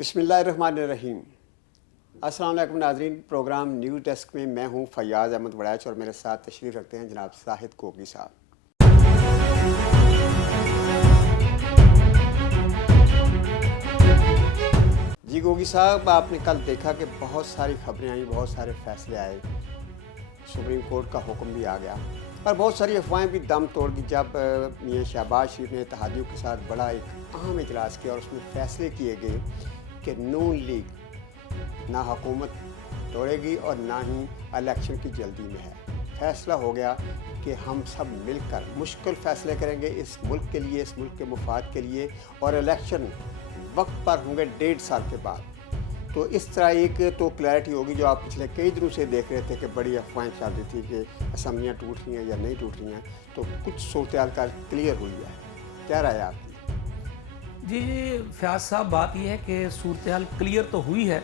बिस्मिल्लाहिर्रहमानिर्रहीम। अस्सलाम वालेकुम नाज़रीन, प्रोग्राम न्यू डेस्क में मैं हूं फैयाज़ अहमद वड़ैच और मेरे साथ तशरीफ़ रखते हैं जनाब साहिद कोगी साहब। जी कोगी साहब, आपने कल देखा कि बहुत सारी खबरें आई, बहुत सारे फैसले आए, सुप्रीम कोर्ट का हुक्म भी आ गया और बहुत सारी अफवाहें भी दम तोड़ दी जब मियां शहबाज शरीफ ने इत्तेहादियों के साथ बड़ा एक अहम इजलास किया और उसमें फैसले किए गए कि नून लीग ना हुकूमत तोड़ेगी और ना ही इलेक्शन की जल्दी में है। फैसला हो गया कि हम सब मिलकर मुश्किल फ़ैसले करेंगे इस मुल्क के लिए, इस मुल्क के मुफाद के लिए, और इलेक्शन वक्त पर होंगे 1.5 साल के बाद। तो इस तरह एक तो क्लैरिटी होगी जो आप पिछले कई दिनों से देख रहे थे कि बड़ी अफवाहें चल रही थी कि असम्बलियाँ टूट रही हैं या नहीं टूट रही हैं, तो कुछ सूरत हाल क्लियर हुई है। क्या राय है आपकी? जी फयाज साहब, बात यह है कि सूरत हाल क्लियर तो हुई है,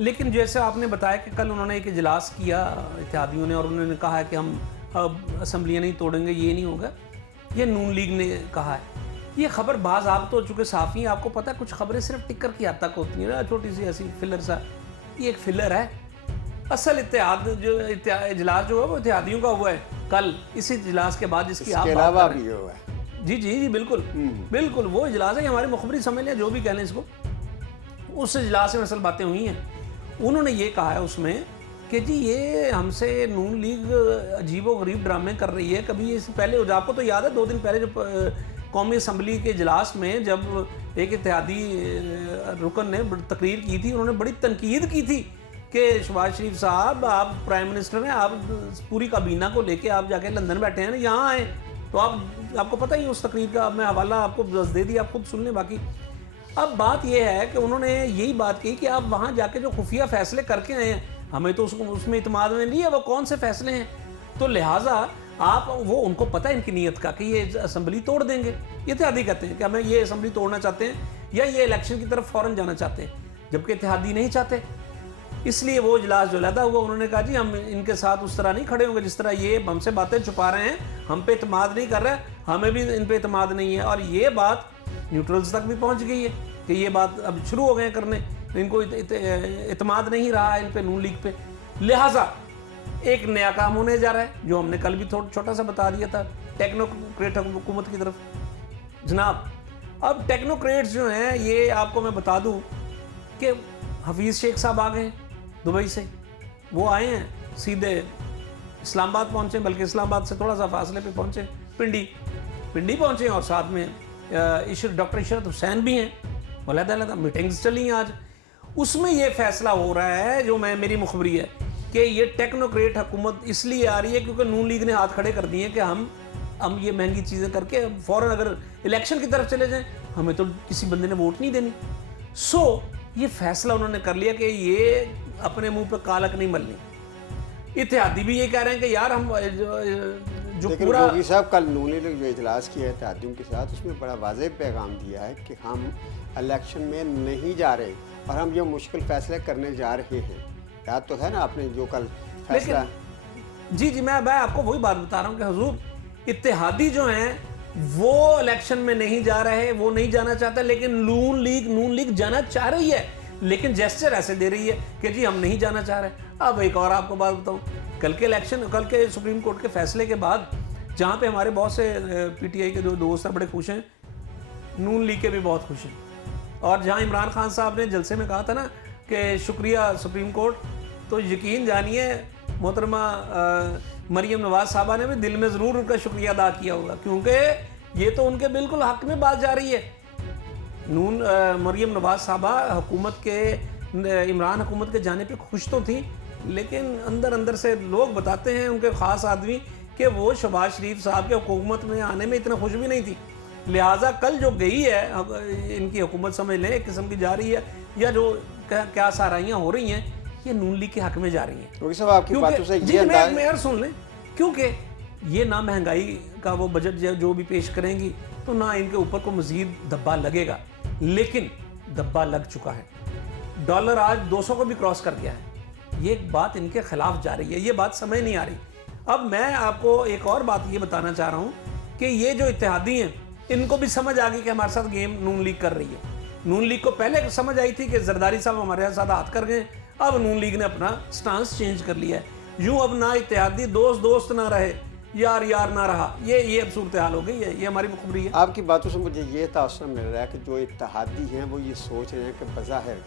लेकिन जैसे आपने बताया कि कल उन्होंने एक इजलास किया इत्तेहादियों ने और उन्होंने कहा है कि हम अब असम्बलियाँ नहीं तोड़ेंगे, ये नहीं होगा, ये नून लीग ने कहा है। ये खबर बाज़ आप तो चूँकि साफ़ी हैं, आपको पता है कुछ खबरें सिर्फ टिक्कर की हद तक होती हैं ना, छोटी सी ऐसी फिलर सा, ये एक फिलर है। असल इत्तेहाद जो इजलास जो है वो इत्तेहादियों का हुआ है कल, इसी इजलास के बाद जिसकी आप बात कर रहे हैं। जी बिल्कुल बिल्कुल वो इजलास है, हमारे मुखबरी समझ लें, जो भी कह लें इसको, उस इजलास में असल बातें हुई हैं। उन्होंने ये कहा है उसमें कि जी ये हमसे नून लीग अजीबो गरीब ड्रामे कर रही है। कभी इससे पहले आपको तो याद है 2 दिन पहले जो कौमी असम्बली के इजलास में जब एक इत्तेहादी रुकन ने तकरीर की थी, उन्होंने बड़ी तनकीद की थी कि शहबाज शरीफ साहब आप प्राइम मिनिस्टर हैं, आप पूरी काबीना को लेके आप जाके लंदन बैठे हैं ना, यहाँ आए। तो आपको पता ही उस तकरीर का मैं हवाला आपको दे दिया, आप खुद सुन लें। बाकी अब बात यह है कि उन्होंने यही बात कही कि आप वहाँ जाके जो खुफिया फैसले करके आए हैं, हमें तो उसमें इत्मीनान में नहीं है वो कौन से फैसले हैं, तो लिहाजा आप वो उनको पता है इनकी नीयत का कि ये असम्बली तोड़ देंगे। ये इत्तेहादी कहते हैं कि हमें ये असम्बली तोड़ना चाहते हैं या ये इलेक्शन की तरफ फ़ौरन जाना चाहते हैं, जबकि इत्तेहादी नहीं चाहते। इसलिए वो इजलास जो लगा हुआ, उन्होंने कहा जी हम इनके साथ उस तरह नहीं खड़े होंगे जिस तरह ये हमसे बातें छुपा रहे हैं, हम पे इत्मीनान नहीं कर रहे, हमें भी इन पे इत्मीनान नहीं है। और ये बात न्यूट्रल्स तक भी पहुंच गई है कि ये बात अब शुरू हो गए करने, इनको इत्मीनान नहीं रहा इन पे, नून लीग पे। लिहाजा एक नया काम होने जा रहा है जो हमने कल भी थोड़ा छोटा सा बता दिया था, टेक्नोक्रेट हुकूमत की तरफ। जनाब अब टेक्नोक्रेट्स जो हैं, ये आपको मैं बता दूं कि हफीज़ शेख साहब आ गए दुबई से, वो आए हैं सीधे इस्लामाबाद पहुँचे, बल्कि इस्लामाबाद से थोड़ा सा फासले पे पहुँचे, पिंडी पहुँचे, और साथ में डॉक्टर इशरत हुसैन भी हैं, अलग-अलग मीटिंग्स चली हैं आज। उसमें ये फैसला हो रहा है, जो मेरी मुखबरी है, कि ये टेक्नोक्रेट हुकूमत इसलिए आ रही है क्योंकि नून लीग ने हाथ खड़े कर दिए कि हम ये महंगी चीज़ें करके फ़ौरन अगर इलेक्शन की तरफ चले जाएं, हमें तो किसी बंदे ने वोट नहीं देनी। सो ये फैसला उन्होंने कर लिया कि ये अपने मुंह पे कालक नहीं मलनी। इत्तेहादी भी ये कह रहे हैं कि यार हम जो पूरा योगी साहब कल नून लीग जो इजलास किया है इत्तेहादियों के साथ, उसमें बड़ा वाज़ेह पैगाम दिया है कि हम इलेक्शन में नहीं जा रहे और हम ये मुश्किल फैसले करने जा रहे हैं। याद तो है ना आपने जो कल फैसला? जी मैं आपको वही बात बता रहा हूँ कि हुजूर, इत्तेहादी जो हैं वो इलेक्शन में नहीं जा रहे, वो नहीं जाना चाहता, लेकिन नून लीग जाना चाह रही है, लेकिन जेस्चर ऐसे दे रही है कि जी हम नहीं जाना चाह रहे। अब एक और आपको बात बताऊँ, कल के सुप्रीम कोर्ट के फैसले के बाद, जहाँ पे हमारे बहुत से पीटीआई के जो दोस्त हैं बड़े खुश हैं, नून लीग के भी बहुत खुश हैं। और जहाँ इमरान खान साहब ने जलसे में कहा था ना कि शुक्रिया सुप्रीम कोर्ट, तो यकीन जानिए मोहतरमा मरियम नवाज साहबा ने भी दिल में ज़रूर उनका शुक्रिया अदा किया होगा, क्योंकि ये तो उनके बिल्कुल हक में बात जा रही है। मरियम नवाज साहबा हुकूमत के इमरान हुकूमत के जाने पे खुश तो थी, लेकिन अंदर से लोग बताते हैं, उनके ख़ास आदमी, कि वो शहबाज शरीफ साहब के हुकूमत में आने में इतना खुश भी नहीं थी। लिहाजा कल जो गई है इनकी हुकूमत, समझ लें एक किस्म की जा रही है, या जो क्या साराइयाँ हो रही हैं, ये नून लीग के हक में जा रही हैं। मेयर सुन लें, क्योंकि ये ना महंगाई का वो बजट जो भी पेश करेंगी, तो ना इनके ऊपर को मजीद धब्बा लगेगा, लेकिन धब्बा लग चुका है। डॉलर आज 200 को भी क्रॉस कर गया है। ये बात इनके खिलाफ जा रही है, ये बात समझ नहीं आ रही। अब मैं आपको एक और बात ये बताना चाह रहा हूँ कि ये जो इत्तेहादी हैं, इनको भी समझ आ गई कि हमारे साथ गेम नून लीग कर रही है। नून लीग को पहले समझ आई थी कि जरदारी साहब हमारे साथ हाथ कर गए, अब नून लीग ने अपना स्टांस चेंज कर लिया है। यूं अब ना इत्तेहादी दोस्त दोस्त ना रहे, यार यार ना रहा, ये अब सूरत हाल हो गई है। ये हमारी मुखबरी है। आपकी बातों से मुझे ये तासुर मिल रहा है कि जो इत्तेहादी हैं वो ये सोच रहे हैं कि बज़ाहिर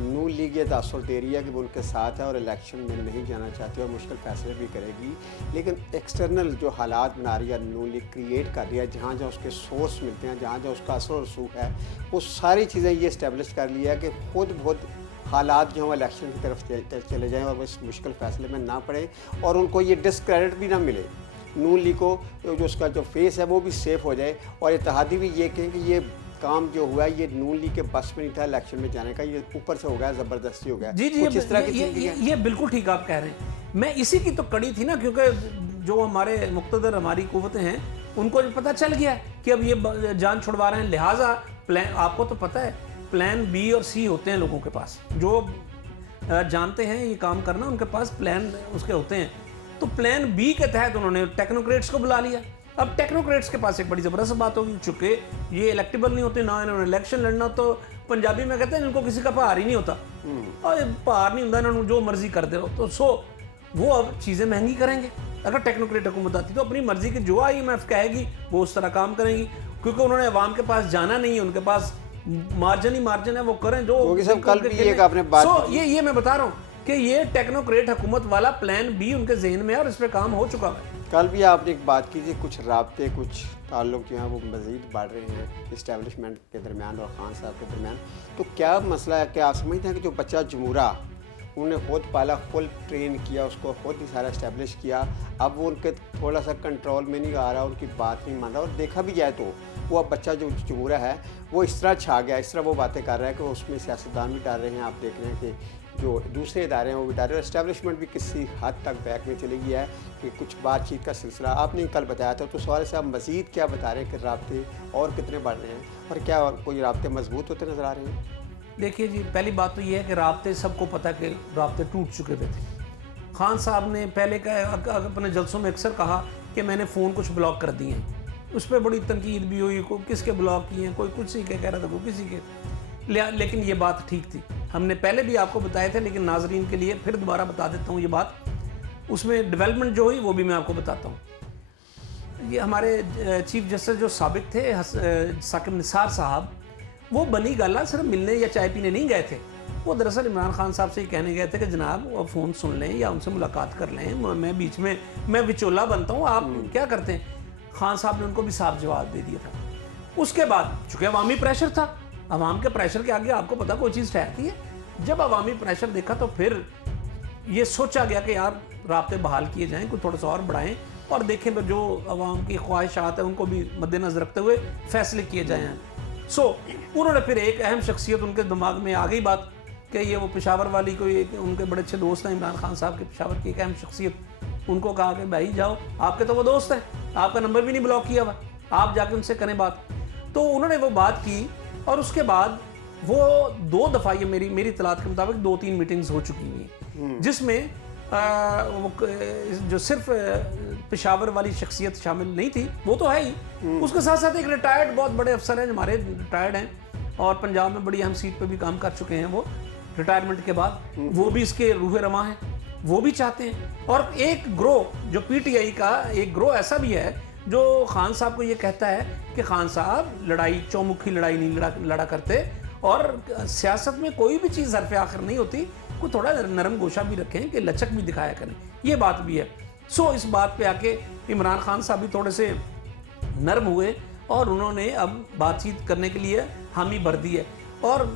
नून लीग ये तासुर दे रही है कि वो उनके साथ है और इलेक्शन में नहीं जाना चाहती और मुश्किल फैसले भी करेगी, लेकिन एक्सटर्नल जो हालात बना रही है नून लीग, क्रिएट कर रही है, जहाँ जहाँ उसके सोर्स मिलते हैं, जहाँ जहाँ उसका असर और रसूख है, वो सारी चीज़ें ये इस्टेब्लिश कर लिया है कि खुद बहुत हालात जो हैं इलेक्शन की तरफ चले जाएँ और वो इस मुश्किल फैसले में ना पड़े और उनको ये डिस्क्रेडिट भी ना मिले। नून लीग को जो उसका जो फेस है वो भी सेफ हो जाए और इत्तेहादी भी ये कहें कि ये काम जो हुआ है ये नून लीग के बस में नहीं था इलेक्शन में जाने का, ये ऊपर से हो गया, ज़बरदस्ती हो गया। जी जी, कुछ इस तरह की चीज़ें हैं। ये बिल्कुल ठीक आप कह रहे हैं। मैं इसी की तो कड़ी थी ना, क्योंकि जो हमारे मुक्तदर हमारी कुव्वतें हैं उनको पता चल गया कि अब ये जान छुड़वा रहे हैं, लिहाजा प्लान, आपको तो पता है प्लान बी और सी होते हैं लोगों के पास, जो जानते हैं ये काम करना, उनके पास प्लान उसके होते हैं। तो प्लान बी के तहत उन्होंने टेक्नोक्रेट्स को बुला लिया। अब टेक्नोक्रेट्स के पास एक बड़ी ज़बरदस्त बात होगी, चूँकि ये इलेक्टेबल नहीं होते ना, इन्होंने इलेक्शन लड़ना, तो पंजाबी में कहते हैं इनको किसी का भार ही नहीं होता, और भार नहीं होता, इन्होंने जो मर्जी कर दे रहो। तो वो अब चीज़ें महंगी करेंगे। अगर टेक्नोक्रेट हुकूमत आती तो अपनी मर्जी की जो IMF कहेगी वो उस तरह काम करेंगी, क्योंकि उन्होंने अवाम के पास जाना नहीं है, उनके पास मार्जिन ही मार्जिन है, वो करें जो सब कल भी एक आपने बात ये मैं बता रहा हूँ कि ये टेक्नोक्रेट हुकूमत वाला प्लान बी उनके जहन में है और इस पर काम हो चुका है। कल भी आपने एक बात की थी, कुछ राब्ते, कुछ ताल्लुक जो हैं वो मज़ीद बढ़ रहे हैं इस्टेब्लिशमेंट के दरमियान और खान साहब के दरमियान। तो क्या मसला है, क्या आप समझते हैं कि जो बच्चा जमूरा उन्होंने खुद पाला, खुद ट्रेन किया, उसको खुद ही सारा इस्टेब्लिश किया, अब वो उनके थोड़ा सा कंट्रोल में नहीं आ रहा, उनकी बात नहीं मान रहा, और देखा भी जाए तो वो अब बच्चा जो जमूरा है वो इस तरह छा गया, इस तरह वो बातें कर रहा है कि उसमें सियासतदान भी डाल रहे हैं, आप देख रहे हैं कि जो दूसरे इदारे हैं वो भी डाल रहे हैं, इस्टेब्लिशमेंट भी किसी हद तक बैक में चली गया है कि कुछ बातचीत का सिलसिला आपने कल बताया था। तो सवाल से आप मज़ीद क्या बता रहे हैं कि राब्ते और कितने बढ़ रहे हैं और क्या और कोई राब्ते मजबूत होते नज़र आ रहे हैं? देखिए जी, पहली बात तो ये है कि राब्ते, सबको पता कि राब्ते टूट चुके थे। खान साहब ने पहले अपने जलसों में अक्सर कहा कि मैंने फ़ोन कुछ ब्लॉक कर दिए हैं, उस पर बड़ी तनकीद भी हुई, को किसके ब्लॉक किए हैं, कोई कुछ ही कह रहा था, कोई किसी के, लेकिन ये बात ठीक थी। हमने पहले भी आपको बताए थे, लेकिन नाजरीन के लिए फिर दोबारा बता देता हूँ ये बात। उसमें डेवलपमेंट जो हुई वो भी मैं आपको बताता हूँ। ये हमारे चीफ जस्टिस जो साबिक थे साकिब निसार साहब, वो बनी गाला सिर्फ मिलने या चाय पीने नहीं गए थे, वो दरअसल इमरान खान साहब से ही कहने गए थे कि जनाब वो फ़ोन सुन लें या उनसे मुलाकात कर लें, मैं बीच में मैं विचोला बनता हूँ, आप क्या करते हैं। खान साहब ने उनको भी साफ जवाब दे दिया था। उसके बाद चूँकि अवामी प्रेशर था, अवाम के प्रेशर के आगे आपको पता कोई चीज़ ठहरती है। जब अवामी प्रेशर देखा तो फिर ये सोचा गया कि यार राब्ते बहाल किए जाएँ, कुछ थोड़ा सा और बढ़ाएँ और देखें तो जो अवाम की ख्वाहिशात है उनको भी मद्देनजर रखते हुए फैसले किए जाएँ। उन्होंने फिर एक अहम शख्सियत, उनके दिमाग में आ गई बात कि ये वो पेशावर वाली कोई उनके बड़े अच्छे दोस्त हैं इमरान खान साहब के, पेशावर की एक अहम शख्सियत, उनको कहा कि भाई जाओ, आपके तो वो दोस्त हैं, आपका नंबर भी नहीं ब्लॉक किया हुआ, आप जाके उनसे करें बात। तो उन्होंने वो बात की और उसके बाद वो 2 दफ़ा, ये मेरी इत्तलात के मुताबिक 2-3 मीटिंग्स हो चुकी हुई हैं, जिसमें जो सिर्फ पेशावर वाली शख्सियत शामिल नहीं थी, वो तो है ही, उसके साथ साथ एक रिटायर्ड बहुत बड़े अफसर हैं, हमारे रिटायर्ड हैं और पंजाब में बड़ी अहम सीट पे भी काम कर चुके हैं, वो रिटायरमेंट के बाद वो भी इसके रूहे रवां हैं, वो भी चाहते हैं। और एक ग्रोह जो PTI का एक ग्रोह ऐसा भी है जो खान साहब को ये कहता है कि खान साहब लड़ाई, चौमुखी लड़ाई नहीं लड़ा करते और सियासत में कोई भी चीज़ हरफ आखिर नहीं होती, को थोड़ा नरम गोशा भी रखें कि लचक भी दिखाया करें, ये बात भी है। इस बात पे आके इमरान खान साहब भी थोड़े से नरम हुए और उन्होंने अब बातचीत करने के लिए हामी भर दी है और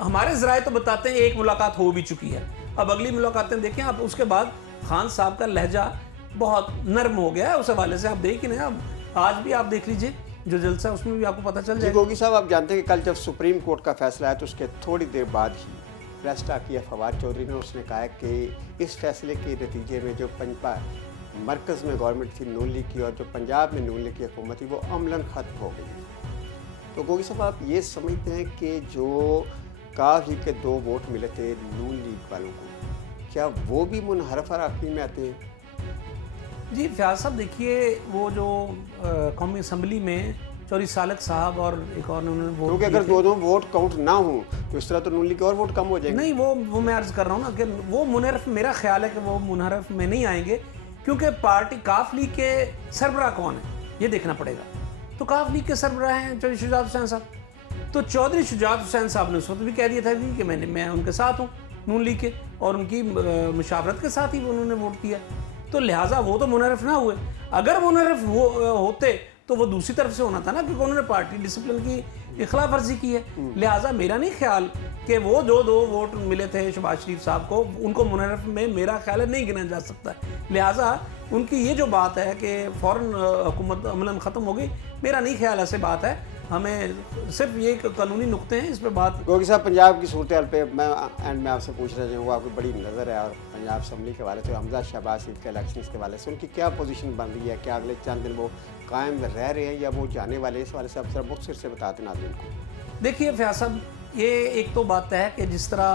हमारे ज़राए तो बताते हैं एक मुलाकात हो भी चुकी है। अब अगली मुलाकातें देखें आप, उसके बाद खान साहब का लहजा बहुत नरम हो गया है, उस हवाले से आप देख ही नहीं, अब आज भी आप देख लीजिए जो जलसा, उसमें भी आपको पता चल जाएगा। गोगी साहब, आप जानते हैं कि कल जब सुप्रीम कोर्ट का फैसला आया तो उसके थोड़ी देर बाद ही प्रेस किया फवाद चौधरी ने, उसने कहा कि इस फैसले के नतीजे में जो मरकज़ में गवर्नमेंट थी नून लीग की और जो पंजाब में नून लीग की हुकूमत थी वो अमलन ख़त्म हो गई। तो गोगी साहब, आप ये समझते हैं कि जो काफ लीग के 2 वोट मिले थे नून लीग वालों को, क्या वो भी मुनहरफ अराकीन में आते हैं? जी फयाज साहब, देखिए वो जो कौमी असम्बली में चौधरी सालक साहब और एक और ने उन्होंने वोट क्योंकि अगर दोनों वोट काउंट ना हो तो इस तरह तो नून लीग के और वोट कम हो जाएंगे। नहीं, वो मैं अर्ज कर रहा हूँ ना कि वो मुनहरफ, मेरा ख्याल है कि वो मुनहरफ में नहीं आएंगे, क्योंकि पार्टी काफ लीग के सरबराह कौन है ये देखना पड़ेगा। तो काफ लीग के सरबराह हैं चौधरी शुजात हुसैन साहब। तो चौधरी शुजात हुसैन साहब ने उस वक्त भी कह दिया था कि मैं उनके साथ हूँ नून लीग के, और उनकी मुशावरत के साथ ही उन्होंने वोट किया। तो लिहाजा वो तो मुनहरफ ना हुए। अगर मुनहरफ वो होते तो वो दूसरी तरफ से होना था ना, क्योंकि उन्होंने पार्टी डिसिप्लिन की खिलाफ वर्जी की है। लिहाजा मेरा नहीं ख्याल कि वो जो 2 वोट मिले थे शहबाज शरीफ साहब को, उनको मुनहरफ में मेरा ख्याल है नहीं गिना जा सकता। लिहाजा उनकी ये जो बात है कि फ़ौरन हुकूमत अमलन ख़त्म हो गई, मेरा नहीं ख्याल ऐसे बात है। हमें सिर्फ ये कानूनी नुक्ते हैं, इस पर बात। गोगी साहब, पंजाब की सूरत हाल पे मैं एंड में आपसे पूछना चाहूँगा, आपकी बड़ी नज़र है और पंजाब असम्बली के हवाले से हमजा शहबाज शरीफ के इलेक्शन के हवाले से उनकी क्या पोजीशन बन रही है? क्या अगले चंद दिन वो कायम रह रहे हैं या वो जाने वाले हैं? इस वाले से आप जरा मुख्तसर से बताते नाज़रीन को। देखिए फयाज साहब, ये एक तो बात है कि जिस तरह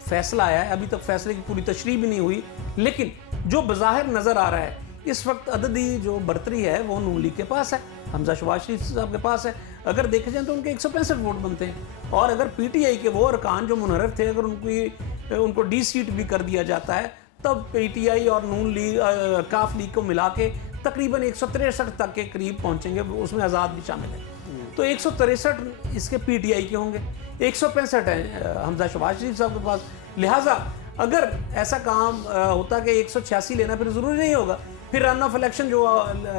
फैसला आया है, अभी तक फैसले की पूरी तशरीह भी नहीं हुई, लेकिन जो बज़ाहिर नज़र आ रहा है इस वक्त अददी जो बरतरी है वो नून लीग के पास है, हमजा शहबाज शरीफ साहब के पास है। अगर देखे जाए तो उनके 165 वोट बनते हैं, और अगर पीटीआई के वो अरकान जो मुनहरफ थे अगर उनको डी सीट भी कर दिया जाता है, तब पीटीआई और नून लीग काफ लीग को मिला के तकरीबन 163 तक के करीब पहुंचेंगे, उसमें आज़ाद भी शामिल है। तो 163 इसके पीटीआई के होंगे, 165 है हमजा शहबाज शरीफ साहब के पास। लिहाजा अगर ऐसा काम होता कि 186 लेना, फिर ज़रूरी नहीं होगा, फिर रन ऑफ इलेक्शन जो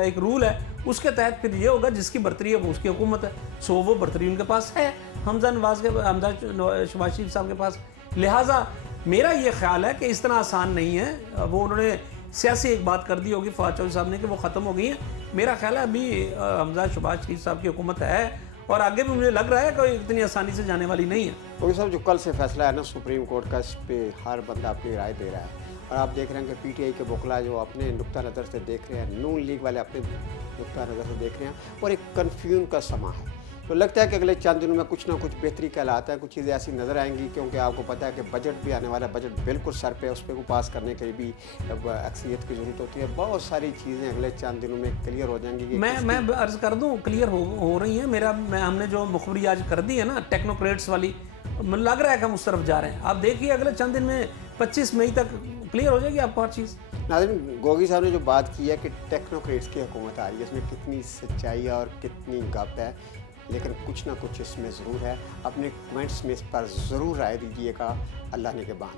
एक रूल है उसके तहत फिर ये होगा जिसकी बरतरी है वो उसकी हुकूमत है। सो वो बरतरी उनके पास है, हमजा शहबाज शरीफ साहब के पास। लिहाजा मेरा ये ख्याल है कि इस तरह आसान नहीं है। वो उन्होंने सियासी एक बात कर दी होगी फवाद चौधरी साहब ने कि वो ख़त्म हो गई है। मेरा ख्याल है अभी हमजा शहबाज शरीफ साहब की हुकूमत है, और आगे भी मुझे लग रहा है कि इतनी आसानी से जाने वाली नहीं है। क्योंकि साहब जो कल से फैसला है ना सुप्रीम कोर्ट का, इस पर हर बंदा अपनी राय दे रहा है, और आप देख रहे हैं कि पीटीआई के वकला जो अपने नुक्ता नज़र से देख रहे हैं, नून लीग वाले अपने नुक्ता नज़र से देख रहे हैं, और एक कन्फ्यूजन का समा है। तो लगता है कि अगले चंद दिनों में कुछ ना कुछ बेहतरी कहलाता है, कुछ चीज़ें ऐसी नज़र आएंगी, क्योंकि आपको पता है कि बजट भी आने वाला है, बजट बिल्कुल सर पे, उस पर को पास करने के लिए भी अक्सरियत की ज़रूरत होती है। बहुत सारी चीज़ें अगले चंद दिनों में क्लियर हो जाएंगी। मैं अर्ज़ कर दूं, क्लियर हो रही हैं। हमने जो मुखबरी आज कर दी है ना टेक्नोक्रेट्स वाली, मुझे लग रहा है कि हम उस तरफ जा रहे हैं। आप देखिए अगले चंद दिन में 25 मई तक क्लियर हो जाएगी आपको हर चीज़। नाज़रीन, गोगी साहब ने जो बात की है कि टेक्नोक्रेट्स की हुकूमत आ रही है, इसमें कितनी सच्चाई है और कितनी गप है, लेकिन कुछ ना कुछ इसमें ज़रूर है। अपने कमेंट्स में इस पर ज़रूर राय दीजिएगा। अल्लाह ने के बाद।